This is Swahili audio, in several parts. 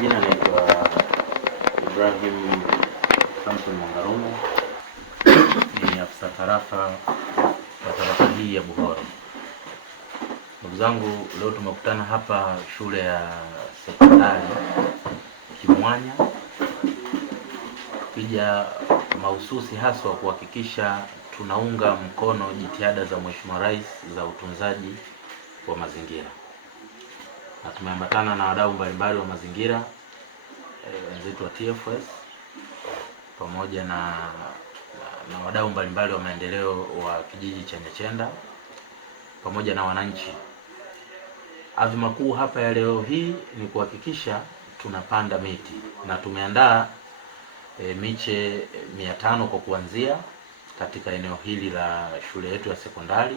majina naitwa Ibrahim Samson Mwangarume, ni afisa tarafa wa tarafa hii ya Buhoro. Ndugu zangu, leo tumekutana hapa shule ya sekondari Kimwanya kuja mahususi haswa kuhakikisha tunaunga mkono jitihada za Mheshimiwa Rais za utunzaji wa mazingira, na tumeambatana na wadau mbalimbali wa mazingira wenzetu wa TFS pamoja na wadau mbalimbali wa maendeleo wa kijiji cha Nyachenda pamoja na wananchi. Azma kuu hapa ya leo hii ni kuhakikisha tunapanda miti, na tumeandaa miche 500 kwa kuanzia katika eneo hili la shule yetu ya sekondari,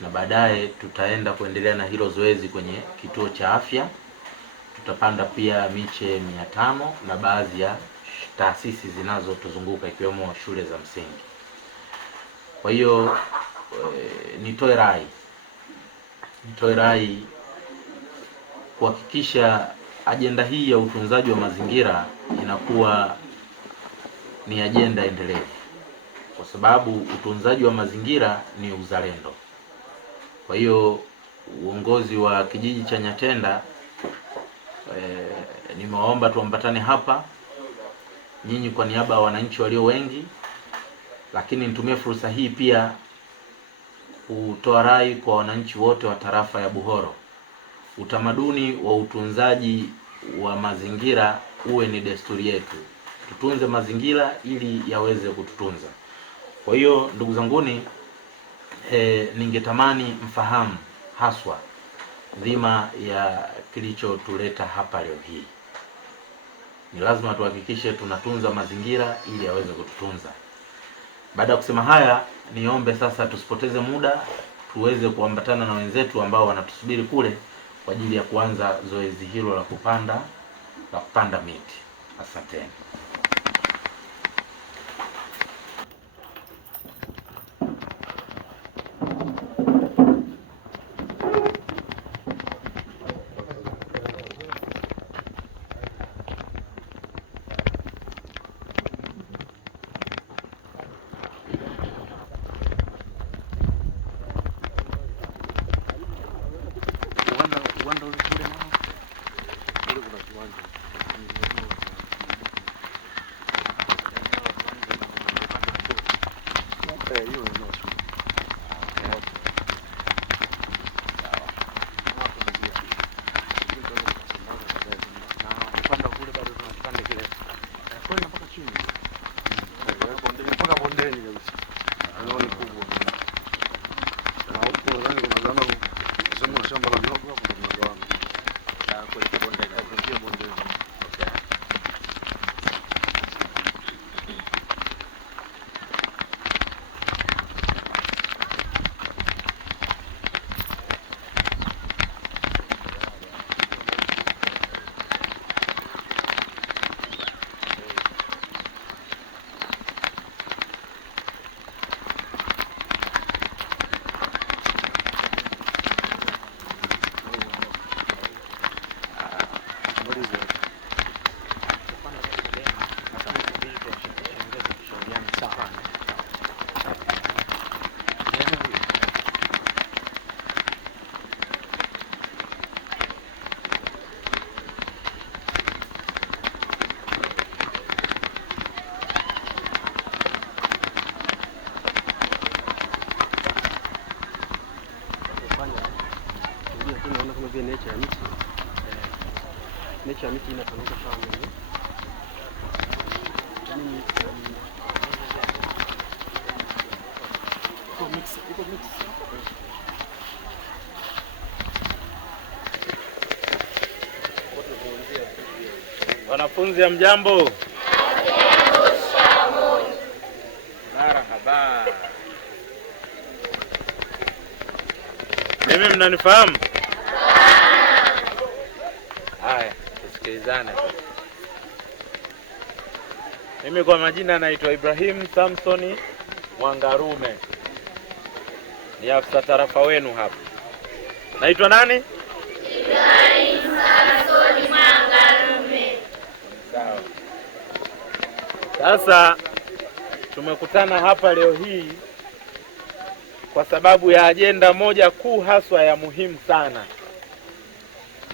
na baadaye tutaenda kuendelea na hilo zoezi kwenye kituo cha afya. Tutapanda pia miche 500 na baadhi ya taasisi zinazotuzunguka ikiwemo shule za msingi. Kwa hiyo nitoe rai kuhakikisha ajenda hii ya utunzaji wa mazingira inakuwa ni ajenda endelevu, kwa sababu utunzaji wa mazingira ni uzalendo. Kwa hiyo uongozi wa kijiji cha Nyatenda nimewaomba tuambatane hapa nyinyi kwa niaba ya wananchi walio wengi, lakini nitumie fursa hii pia kutoa rai kwa wananchi wote wa tarafa ya Buhoro. Utamaduni wa utunzaji wa mazingira uwe ni desturi yetu. Tutunze mazingira ili yaweze kututunza. Kwa hiyo ndugu zanguni, ningetamani mfahamu haswa dhima ya kilichotuleta hapa leo hii. Ni lazima tuhakikishe tunatunza mazingira ili yaweze kututunza. Baada ya kusema haya, niombe sasa tusipoteze muda, tuweze kuambatana na wenzetu ambao wanatusubiri kule kwa ajili ya kuanza zoezi hilo la kupanda miti. Asanteni. Nature ya miti inafanika sana. Iko mix. Wanafunzi ya mjambo. Marhaba. Mimi mnanifahamu? Haya, tusikilizane. Mimi kwa majina naitwa Ibrahim Samson Mwangarume, ni afisa tarafa wenu hapa. Naitwa nani? Ibrahim Samson Mwangarume. Sasa tumekutana hapa leo hii kwa sababu ya ajenda moja kuu haswa ya muhimu sana,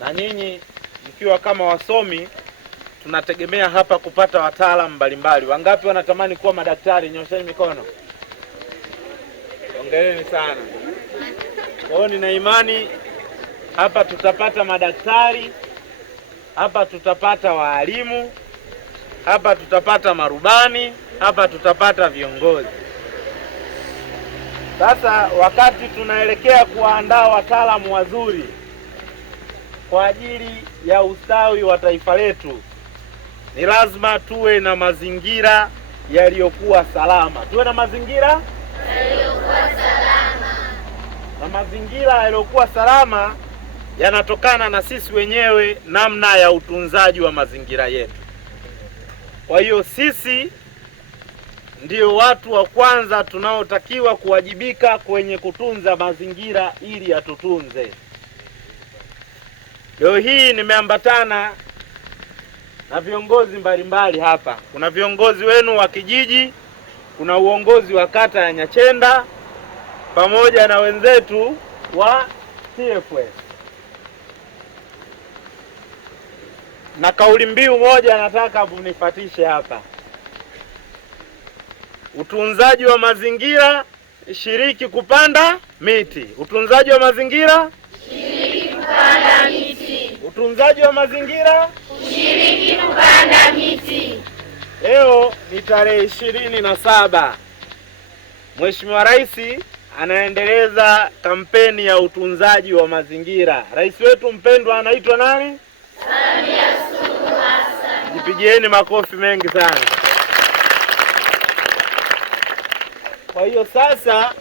na nyinyi mkiwa kama wasomi tunategemea hapa kupata wataalamu mbalimbali. Wangapi wanatamani kuwa madaktari? Nyosheni mikono. Hongereni sana. Kwa hiyo nina imani hapa tutapata madaktari, hapa tutapata waalimu, hapa tutapata marubani, hapa tutapata viongozi. Sasa wakati tunaelekea kuandaa wataalamu wazuri kwa ajili ya ustawi wa taifa letu, ni lazima tuwe na mazingira yaliyokuwa salama. Tuwe na mazingira yaliyokuwa salama. Na mazingira yaliyokuwa salama yanatokana na sisi wenyewe, namna ya utunzaji wa mazingira yetu. Kwa hiyo sisi ndio watu wa kwanza tunaotakiwa kuwajibika kwenye kutunza mazingira ili yatutunze. Leo hii nimeambatana na viongozi mbalimbali hapa. Kuna viongozi wenu wa kijiji, kuna uongozi wa kata ya Nyachenda pamoja na wenzetu wa TFS. Na kauli mbiu moja nataka munifatishe hapa: utunzaji wa mazingira, shiriki kupanda miti. Utunzaji wa mazingira, shiriki kupanda miti. Utunzaji wa mazingira, shiriki kupanda miti. Leo ni tarehe 27. Mheshimiwa Rais anaendeleza kampeni ya utunzaji wa mazingira. Rais wetu mpendwa anaitwa nani? Samia Suluhu Hassan. Jipigieni makofi mengi sana. Kwa hiyo sasa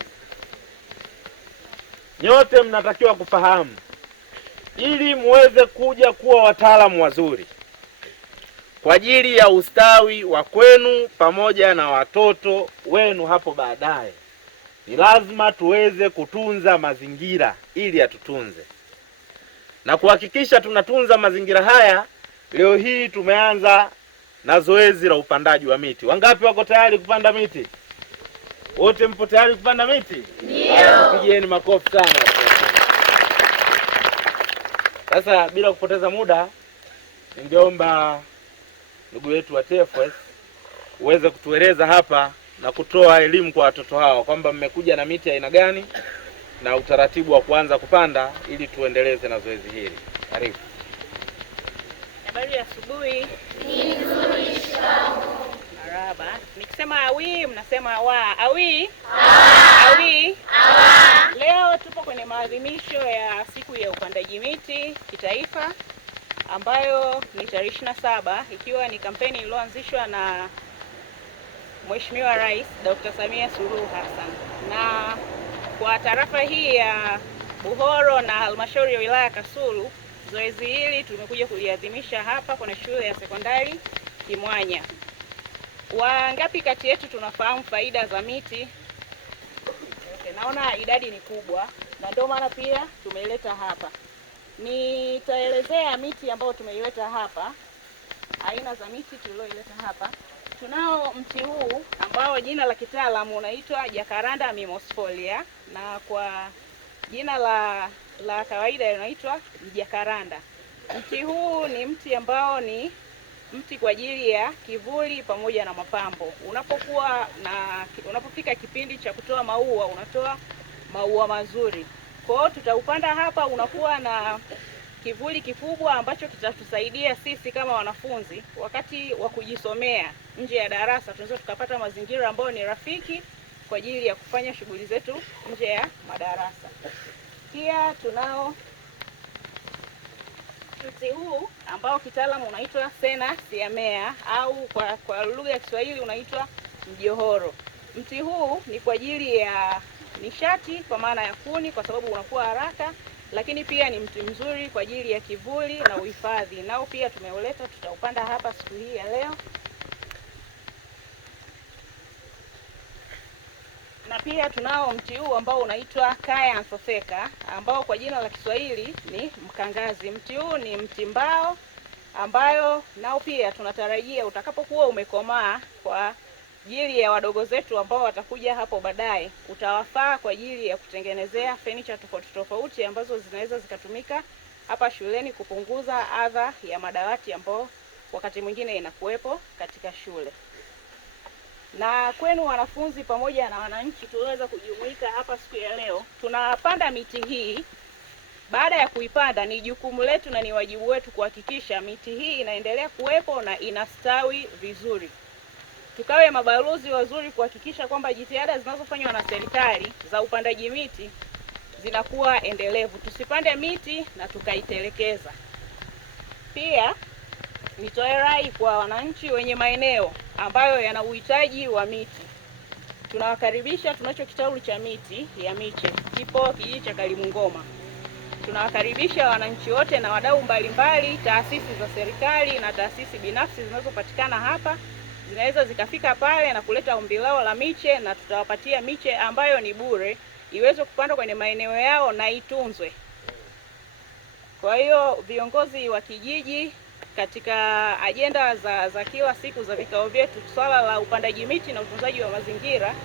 nyote mnatakiwa kufahamu, ili muweze kuja kuwa wataalamu wazuri kwa ajili ya ustawi wa kwenu pamoja na watoto wenu hapo baadaye, ni lazima tuweze kutunza mazingira ili atutunze. Na kuhakikisha tunatunza mazingira haya, leo hii tumeanza na zoezi la upandaji wa miti. Wangapi wako tayari kupanda miti? Wote mpo tayari kupanda miti? Ndio. Pigieni makofi sana. Sasa bila kupoteza muda, ningeomba ndugu yetu wa TFS uweze kutueleza hapa na kutoa elimu kwa watoto hao kwamba mmekuja na miti aina gani na utaratibu wa kuanza kupanda ili tuendeleze na zoezi hili. Karibu. Habari ya asubuhi. Ni nzuri sana. Marhaba. Nikisema awi mnasema awa. Awi? Awi? Awa. Leo tupo kwenye maadhimisho ya siku ya upandaji miti kitaifa ambayo ni tarehe 27, ikiwa ni kampeni iliyoanzishwa na Mheshimiwa Rais Dr. Samia Suluhu Hassan. Na kwa tarafa hii ya Buhoro na halmashauri ya wilaya Kasulu, zoezi hili tumekuja kuliadhimisha hapa kwenye shule ya sekondari Kimwanya. Wangapi kati yetu tunafahamu faida za miti? Okay, naona idadi ni kubwa na ndio maana pia tumeileta hapa. Nitaelezea miti ambayo tumeileta hapa, aina za miti tulioileta hapa. Tunao mti huu ambao jina la kitaalamu unaitwa Jacaranda mimosfolia na kwa jina la kawaida unaitwa Jacaranda. Mti huu ni mti ambao ni mti kwa ajili ya kivuli pamoja na mapambo. Unapofika kipindi cha kutoa maua, unatoa maua mazuri. Kwa hiyo tutaupanda hapa, unakuwa na kivuli kikubwa ambacho kitatusaidia sisi kama wanafunzi wakati wa kujisomea nje ya darasa, tunaweza tukapata mazingira ambayo ni rafiki kwa ajili ya kufanya shughuli zetu nje ya madarasa. Pia tunao mti huu ambao kitaalamu unaitwa Sena siamea au kwa lugha ya Kiswahili unaitwa mjohoro. Mti huu ni kwa ajili ya nishati kwa maana ya kuni kwa sababu unakuwa haraka, lakini pia ni mti mzuri kwa ajili ya kivuli na uhifadhi. Nao pia tumeuleta, tutaupanda hapa siku hii ya leo. Na pia tunao mti huu ambao unaitwa Kaya Anthopheca ambao kwa jina la Kiswahili ni mkangazi. Mti huu ni mti mbao ambayo nao pia tunatarajia utakapokuwa umekomaa kwa ajili ya wadogo zetu ambao watakuja hapo baadaye, utawafaa kwa ajili ya kutengenezea furniture tofauti tofauti ambazo zinaweza zikatumika hapa shuleni kupunguza adha ya madawati ambao wakati mwingine inakuwepo katika shule. Na kwenu wanafunzi pamoja na wananchi tuweza kujumuika hapa siku ya leo, tunapanda miti hii. Baada ya kuipanda, ni jukumu letu na ni wajibu wetu kuhakikisha miti hii inaendelea kuwepo na inastawi vizuri. Tukawe mabalozi wazuri kuhakikisha kwamba jitihada zinazofanywa na serikali za upandaji miti zinakuwa endelevu. Tusipande miti na tukaitelekeza. Pia nitoe rai kwa wananchi wenye maeneo ambayo yana uhitaji wa miti. Tunawakaribisha, tunacho kitalu cha miti ya miche kipo kijiji cha Kalimungoma. Tunawakaribisha wananchi wote na wadau mbalimbali, taasisi za serikali na taasisi binafsi zinazopatikana hapa. Zinaweza zikafika pale na kuleta ombi lao la miche, na tutawapatia miche ambayo ni bure iweze kupandwa kwenye maeneo yao na itunzwe. Kwa hiyo viongozi wa kijiji, katika ajenda za kila siku za vikao vyetu, swala la upandaji miti na utunzaji wa mazingira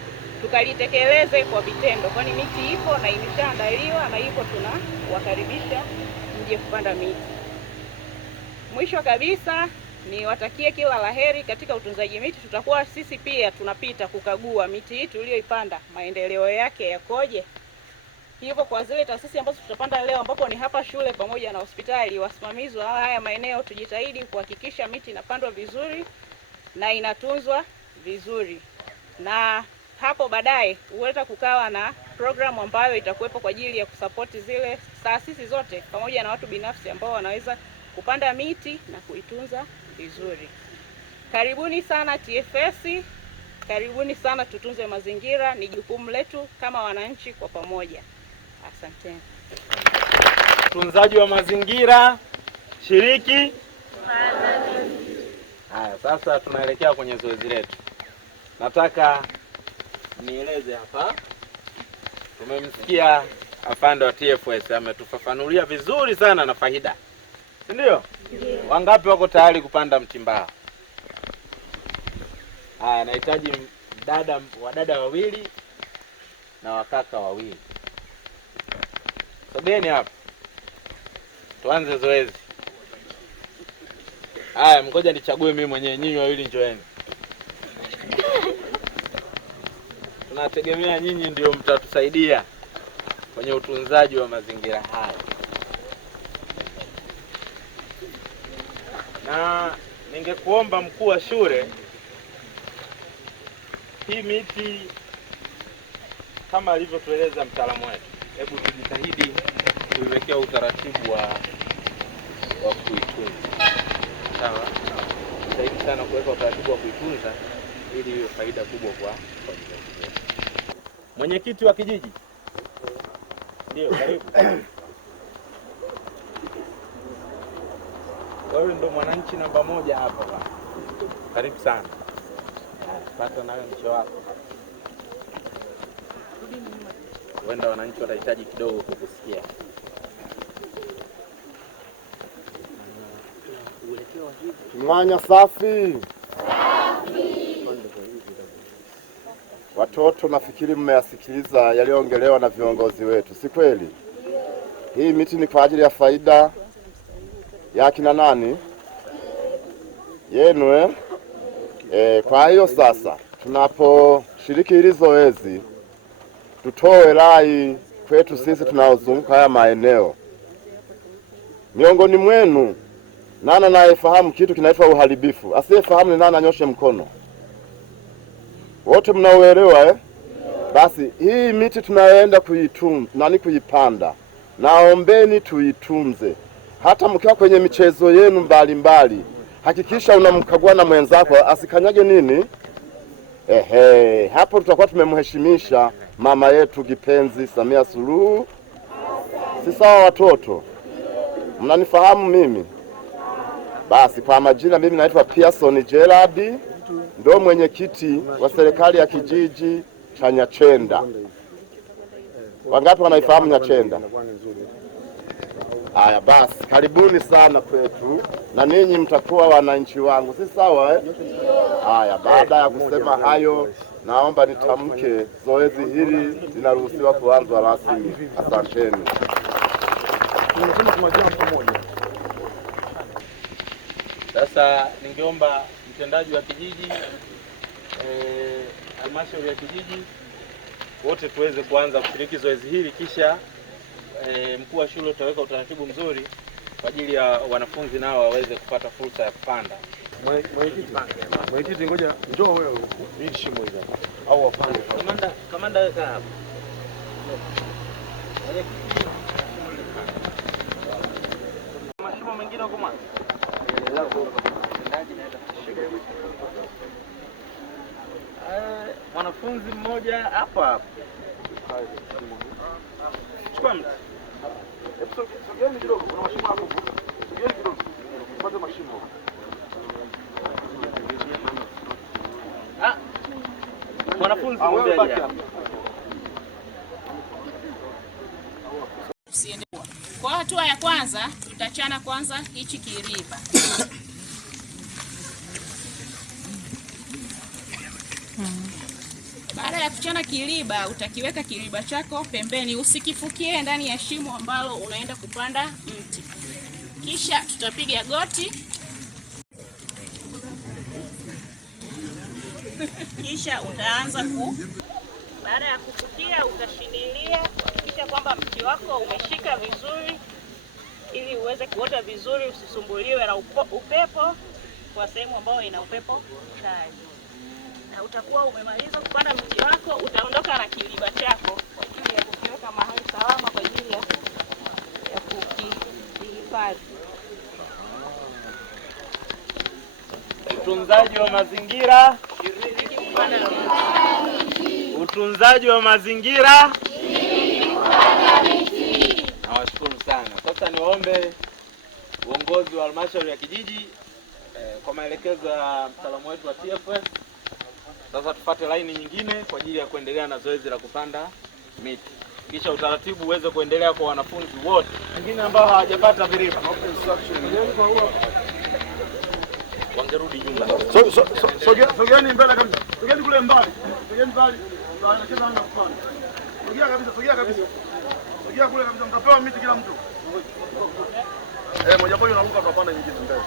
tukalitekeleze kwa vitendo, kwani miti ipo na imeshaandaliwa na ipo, tunawakaribisha mje kupanda miti. Mwisho kabisa, niwatakie kila laheri katika utunzaji miti. Tutakuwa sisi pia tunapita kukagua miti hii tuliyoipanda, maendeleo yake yakoje. Hivyo kwa zile taasisi ambazo tutapanda leo, ambapo ni hapa shule pamoja na hospitali, wasimamizi wa haya maeneo, tujitahidi kuhakikisha miti inapandwa vizuri na inatunzwa vizuri. Na hapo baadaye huweza kukawa na programu ambayo itakuwepo kwa ajili ya kusapoti zile taasisi zote pamoja na watu binafsi ambao wanaweza kupanda miti na kuitunza vizuri. Karibuni sana TFS, karibuni sana, tutunze mazingira, ni jukumu letu kama wananchi kwa pamoja. Asanteni. Utunzaji wa mazingira, shiriki. Haya, sasa tunaelekea kwenye zoezi letu. Nataka nieleze hapa. Tumemsikia afande wa TFS ametufafanulia vizuri sana na faida. Si ndio? Wangapi wako tayari kupanda mti mbao? Haya, nahitaji wadada wawili na wakaka wawili. Sogeni hapa. Tuanze zoezi. Haya, mngoja nichague mimi mwenyewe, nyinyi wawili njoeni. Tunategemea nyinyi ndio mtatusaidia kwenye utunzaji wa mazingira haya. Na ningekuomba mkuu wa shule, hii miti kama alivyotueleza mtaalamu wetu, hebu tujitahidi tuiwekea utaratibu wa kuitunza. Sawa? Tujitahidi sana kuweka utaratibu wa kuitunza ili iwe faida kubwa kwa jamii. Mwenyekiti wa kijiji. Ndio, karibu. Wewe ndo mwananchi namba 1 hapa bwana. Karibu sana. Pata nawe mche wako. Wenda wananchi watahitaji kidogo kukusikia. Mwanya safi. Watoto, nafikiri mmeyasikiliza yaliyoongelewa na viongozi wetu, si kweli? Hii miti ni kwa ajili ya faida ya kina nani? Yenu kwa hiyo sasa tunaposhiriki hili zoezi, tutoe rai kwetu sisi tunaozunguka haya maeneo. Miongoni mwenu nani anayefahamu kitu kinaitwa uharibifu? Asiyefahamu ni nani anyoshe mkono? Wote mnaoelewa Basi hii miti tunaenda kuipanda, naombeni tuitunze. Hata mkiwa kwenye michezo yenu mbalimbali, hakikisha unamkagua na mwenzako asikanyage nini. Hapo tutakuwa tumemheshimisha mama yetu kipenzi Samia Suluhu. Si sawa watoto? Mnanifahamu mimi? Basi kwa majina mimi naitwa Pearson Gerard, ndo mwenyekiti wa serikali ya kijiji cha Nyachenda. Wangapi wanaifahamu Nyachenda? Haya basi, karibuni sana kwetu na ninyi mtakuwa wananchi wangu. Si sawa Haya, baada ya kusema hayo, naomba nitamke zoezi hili linaruhusiwa kuanza rasmi. Asanteni. Sasa ningeomba mtendaji wa kijiji, halmashauri ya kijiji, wote tuweze kuanza kushiriki zoezi hili, kisha mkuu wa shule utaweka utaratibu mzuri kwa ajili ya wanafunzi nao waweze kupata fursa ya kupanda. Mwenyekiti, ngoja njoo wewe hili shimo hili au wapande. Kamanda weka hapo. Mashimo mengine huko mwanzo. Mwanafunzi mmoja hapa hapa. Chukua mtu. Sogeni kidogo, kuna mashimo hapo. Sogeni kidogo. Tupate mashimo. Mwanafunzi mmoja. Kwa hatua ya kwanza tutachana kwanza hichi kiriba. Baada ya kuchana kiriba, utakiweka kiriba chako pembeni, usikifukie ndani ya shimo ambalo unaenda kupanda mti. Kisha tutapiga goti. Kisha utaanza baada ya kufukia utashindilia kuhakikisha kwamba mti wako umeshika vizuri ili uweze kuota vizuri, usisumbuliwe na upepo kwa sehemu ambayo ina upepo kali. Na utakuwa umemaliza kupanda mti wako, utaondoka na kiriba chako kwa ajili ya kukiweka mahali salama kwa ajili ya kukihifadhi. Utunzaji wa mazingira. Utunzaji wa mazingira. Nawashukuru sana. Sasa niwaombe uongozi wa halmashauri ya kijiji kwa maelekezo ya mtaalamu wetu wa TFS, sasa tufuate laini nyingine kwa ajili ya kuendelea na zoezi la kupanda miti. Kisha utaratibu uweze kuendelea kwa wanafunzi wote wengine ambao hawajapata viriba. Wangerudi nyuma. Sogeni mbele kabisa. Sogeni kule mbali. Sogeni mbali. Tunaelekeza namna kupanda. Sogea kabisa, sogea kabisa. Sogea kule kabisa, mtapewa miti kila mtu. Moja moja unaruka, tutapanda nyingine mbele.